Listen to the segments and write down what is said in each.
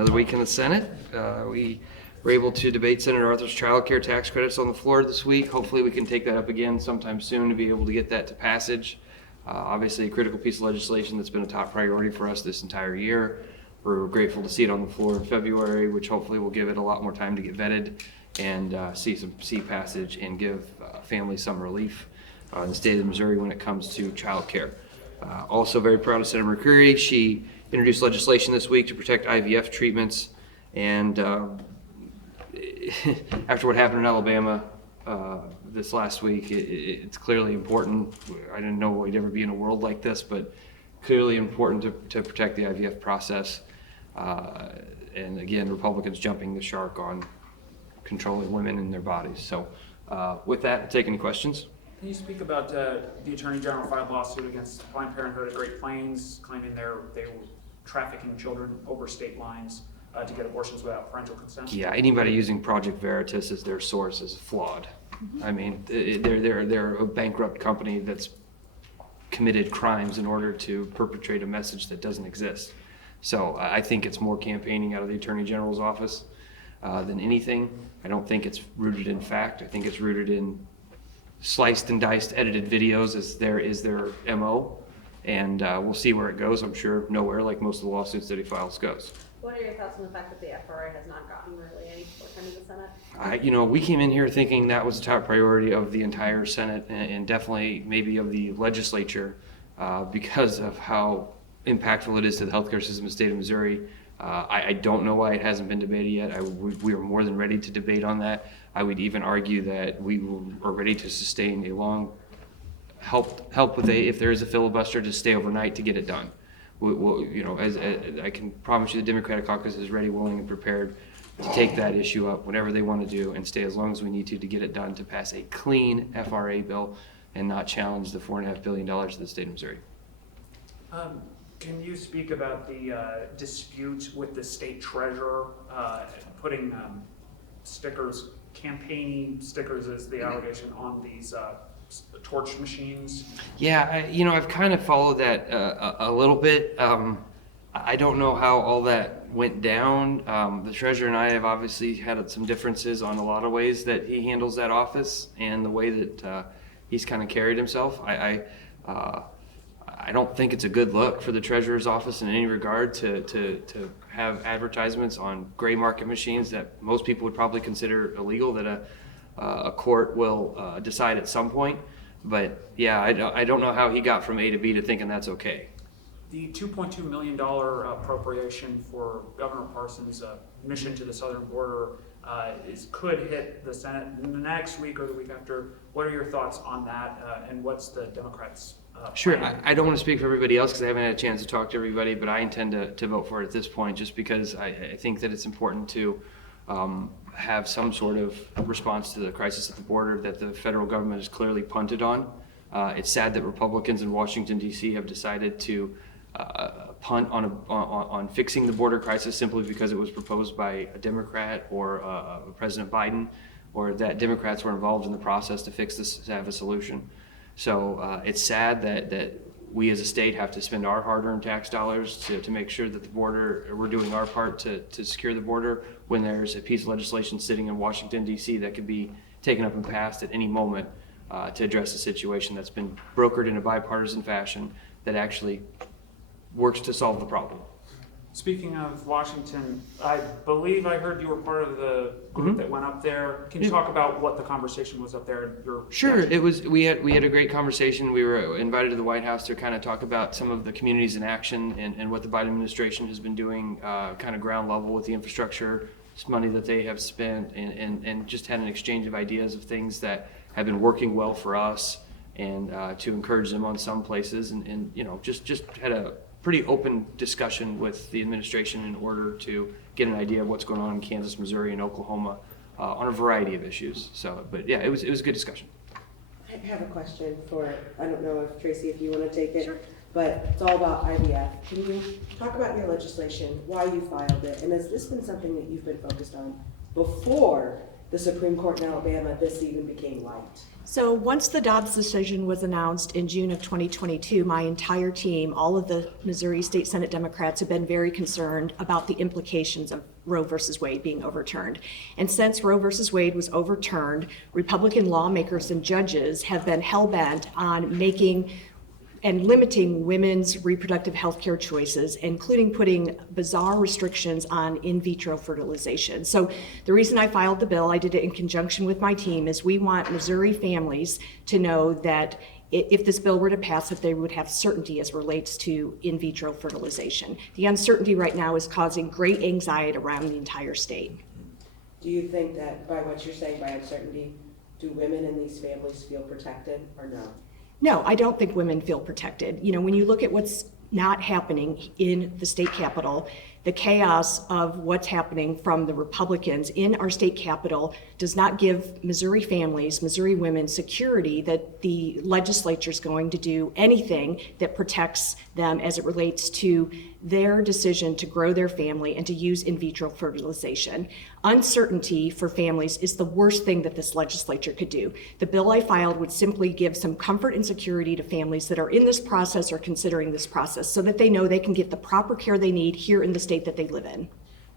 Another week in the Senate. We were able to debate Senator Arthur's child care tax credits on the floor this week. Hopefully we can take that up again sometime soon to be able to get that to passage. Obviously a critical piece of legislation that's been a top priority for us this entire year. We're grateful to see it on the floor in February, which hopefully will give it a lot more time to get vetted and see passage and give families some relief in the state of Missouri when it comes to child care. Also very proud of Senator McCreery. She introduced legislation this week to protect IVF treatments, and after what happened in Alabama this last week, it's clearly important. I didn't know we'd ever be in a world like this, but clearly important to protect the IVF process. And again, Republicans jumping the shark on controlling women and their bodies. So with that, I'll take any questions. Can you speak about the Attorney General filed a lawsuit against Planned Parenthood at Great Plains, claiming they were trafficking children over state lines to get abortions without parental consent? Yeah, anybody using Project Veritas as their source is flawed. I mean, they're a bankrupt company that's committed crimes in order to perpetrate a message that doesn't exist. So I think it's more campaigning out of the Attorney General's office than anything. I don't think it's rooted in fact. I think it's rooted in sliced and diced edited videos as is their MO, and we'll see where it goes. I'm sure nowhere, like most of the lawsuits that he files, goes. What are your thoughts on the fact that the FRA has not gotten really any support in the Senate? We came in here thinking that was the top priority of the entire Senate and definitely maybe of the legislature because of how impactful it is to the healthcare system in the state of Missouri. I don't know why it hasn't been debated yet. We are more than ready to debate on that. I would even argue that we are ready to sustain a long help with if there is a filibuster to stay overnight to get it done. As I can promise you, the Democratic Caucus is ready, willing, and prepared to take that issue up whenever they want to do and stay as long as we need to get it done to pass a clean FRA bill and not challenge the $4.5 billion of the state of Missouri. Can you speak about the dispute with the state treasurer putting campaigning stickers is the allegation, on these torch machines? Yeah, I've kind of followed that a little bit. I don't know how all that went down. The treasurer and I have obviously had some differences on a lot of ways that he handles that office and the way that he's kind of carried himself. I don't think it's a good look for the treasurer's office in any regard to have advertisements on gray market machines that most people would probably consider illegal, that a court will decide at some point. But yeah, I don't know how he got from A to B to thinking that's okay. The $2.2 million appropriation for Governor Parsons' mission to the southern border could hit the Senate next week or the week after. What are your thoughts on that, and what's the Democrats' Sure, plan? I don't want to speak for everybody else because I haven't had a chance to talk to everybody, but I intend to vote for it at this point just because I think that it's important to have some sort of response to the crisis at the border that the federal government has clearly punted on. It's sad that Republicans in Washington, D.C. have decided to punt on fixing the border crisis simply because it was proposed by a Democrat or President Biden, or that Democrats were involved in the process to fix this, to have a solution. So it's sad that we as a state have to spend our hard-earned tax dollars to make sure that the border, we're doing our part to secure the border, when there's a piece of legislation sitting in Washington, D.C. that could be taken up and passed at any moment to address the situation that's been brokered in a bipartisan fashion that actually works to solve the problem. Speaking of Washington, I believe I heard you were part of the group that went up there. Can you talk about what the conversation was up there? Sure, it was. We had a great conversation. We were invited to the White House to kind of talk about some of the communities in action and what the Biden administration has been doing, kind of ground level with the infrastructure money that they have spent, and just had an exchange of ideas of things that have been working well for us, and to encourage them on some places, and just had a pretty open discussion with the administration in order to get an idea of what's going on in Kansas, Missouri, and Oklahoma on a variety of issues. So, but yeah, it was a good discussion. I have a question I don't know if Tracy, if you want to take it, Sure. But it's all about IVF. Can you talk about your legislation, why you filed it, and has this been something that you've been focused on before the Supreme Court in Alabama, this even became light? So once the Dobbs decision was announced in June of 2022, my entire team, all of the Missouri State Senate Democrats, have been very concerned about the implications of Roe versus Wade being overturned. And since Roe versus Wade was overturned, Republican lawmakers and judges have been hell-bent on making and limiting women's reproductive health care choices, including putting bizarre restrictions on in vitro fertilization. So the reason I filed the bill, I did it in conjunction with my team, is we want Missouri families to know that if this bill were to pass, that they would have certainty as relates to in vitro fertilization. The uncertainty right now is causing great anxiety around the entire state. Do you think that by what you're saying, by uncertainty, do women in these families feel protected or no? No, I don't think women feel protected. You know, when you look at what's not happening in the state capitol, the chaos of what's happening from the Republicans in our state capitol does not give Missouri families, Missouri women, security that the legislature is going to do anything that protects them as it relates to their decision to grow their family and to use in vitro fertilization. Uncertainty for families is the worst thing that this legislature could do. The bill I filed would simply give some comfort and security to families that are in this process or considering this process so that they know they can get the proper care they need here in the state that they live in.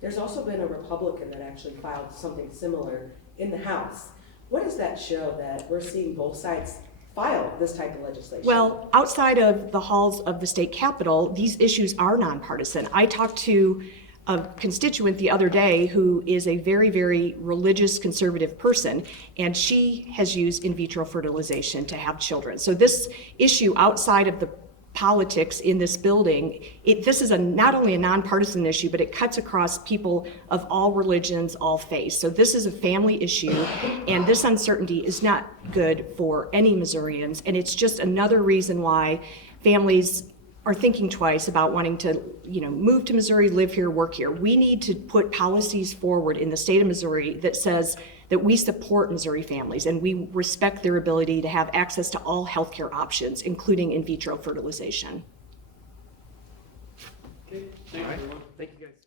There's also been a Republican that actually filed something similar in the House. What does that show, that we're seeing both sides file this type of legislation? Well, outside of the halls of the state capitol, these issues are nonpartisan. I talked to a constituent the other day who is a very, very religious conservative person, and she has used in vitro fertilization to have children. So this issue outside of the politics in this building, this is not only a nonpartisan issue, but it cuts across people of all religions, all faiths. So this is a family issue, and this uncertainty is not good for any Missourians, and it's just another reason why families are thinking twice about wanting to, move to Missouri, live here, work here. We need to put policies forward in the state of Missouri that says that we support Missouri families and we respect their ability to have access to all healthcare options, including in vitro fertilization. Okay, thank you, everyone. Thank you, guys.